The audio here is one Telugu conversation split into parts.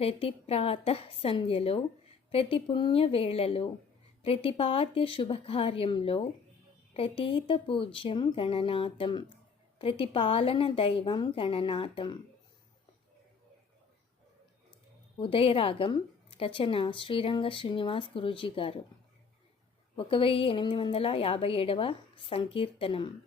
ప్రతి ప్రాతః సంధ్యలో ప్రతి పుణ్య వేళలో ప్రతిపాద్య శుభకార్యంలో ప్రతీత పూజ్యం గణనాథం ప్రతిపాలన దైవం గణనాథం. ఉదయరాగం రచన శ్రీరంగ శ్రీనివాస్ గురూజీ గారు. ఒక వెయ్యి ఎనిమిది వందల యాభై ఏడవ సంకీర్తనం.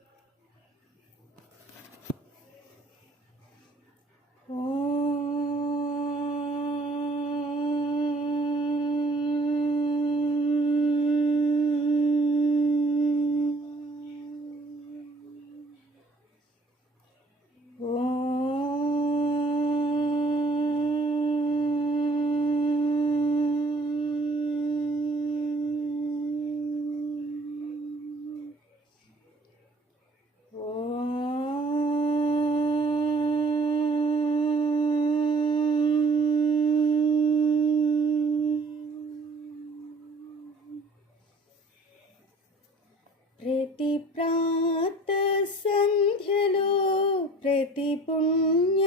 ప్రతి పుణ్య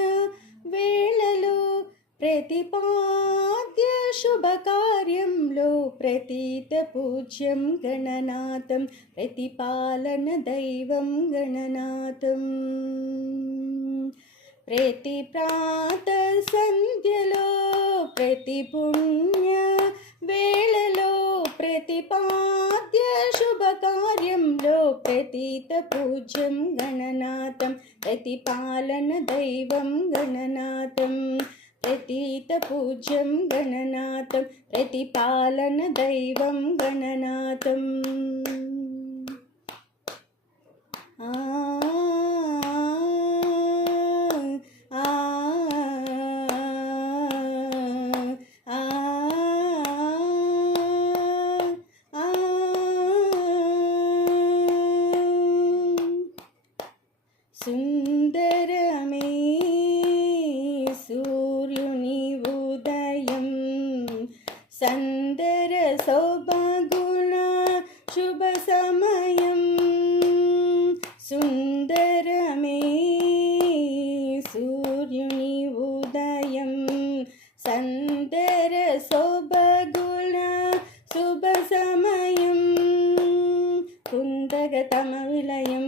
వేళలో ప్రతిపాద్య శుభకార్యంలో ప్రతీత పూజ్యం గణనాథం ప్రతిపాలన దైవం గణనాథం. ప్రతి ప్రాత సంధ్యలో ప్రతి పుణ్య వేళలో ప్రతిపాద్య శుభకార్యంలో ప్రతీత పూజ్యం గణనాథం ప్రతిపాలన దైవం గణనాథం. ప్రతీత పూజ్యం గణనాథం ప్రతిపాలన దైవం గణనాథం. సందర శోభగుణ శుభ సమయం సుందరమే సూర్యుని ఉదయం సందర శోభగుణ శుభ సమయం కుందగతమ విలయం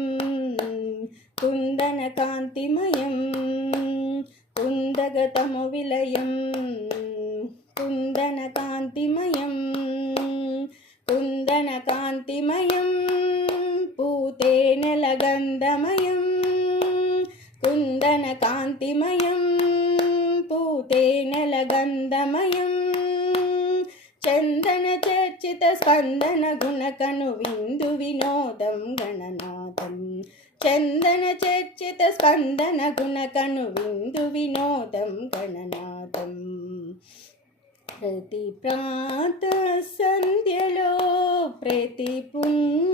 కుందన కాంతిమయం కుందగతము విలయం కుందన కాంతిమయం పూతే నెలగంధమయం చందన చర్చిత స్పందన గుణకను విందు వినోదం గణనాథం. చందన చర్చిత స్పందన గుణకను విందు వినోదం గణనాథం. ప్రతి ప్రాత సంధ్యలో ప్రతి పుణ్య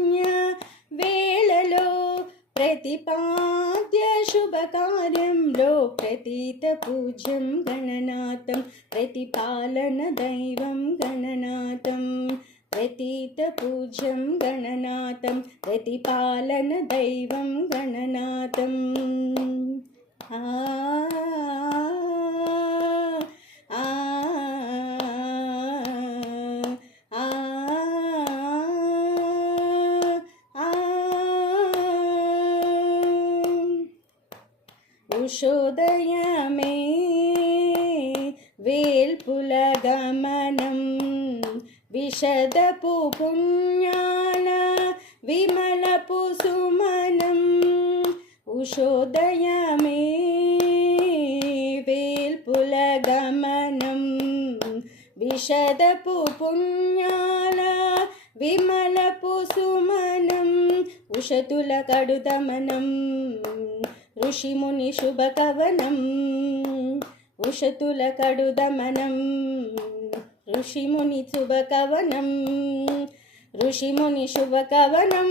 ప్రతిపాద్య శుభకార్యంలో ప్రతీత పూజ్యం గణనాథం ప్రతిపాలన దైవం గణనాథం. ప్రతీత పూజ్యం గణనాథం ప్రతిపాలన దైవం గణనాథం. ఆ ఉషోదయమే వేల్పుల గమనం విశదపు పుణ్యాన విమలపు సుమనం. ఉషోదయమే. వేల్పుల గమనం విశదపు పుణ్యాల విమలపు సుమనం. ఉషతుల కడుదమనం ఋషిముని శుభకవనం ఉషతుల కడుదమనం. ఋషిముని శుభకవనం ఋషిముని శుభకవనం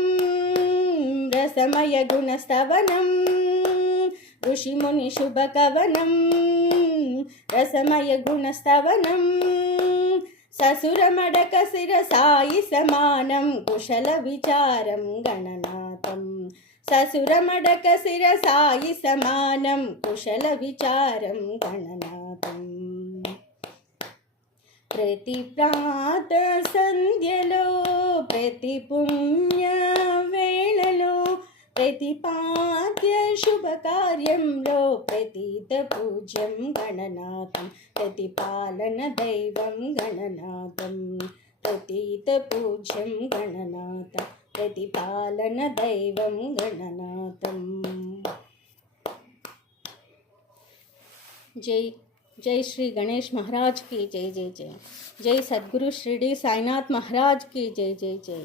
రసమయ గుణస్తవనం ఋషిముని శుభకవనం రసమయ గుణస్తవనం ససురమడక శిరసాయి సమానం కుశల విచారం గణనా. ససురమడక శిరసాయి సమానం కుశల విచారం గణనాథం. ప్రతి ప్రాత సంధ్యలో ప్రతి పుణ్య వేళలో ప్రతి పాద్య శుభకార్యంలో ప్రతీత పూజ్యం గణనాథం ప్రతి పాలన దైవం గణనాథం ప్రతీత పూజ్యం గణనాథం. ప్రతిపాలన దైవం గణనాథం जय जय श्री गणेश महाराज की जय जय जय जय सद्गुरु शिरडी साईनाथ महाराज की जय जय जय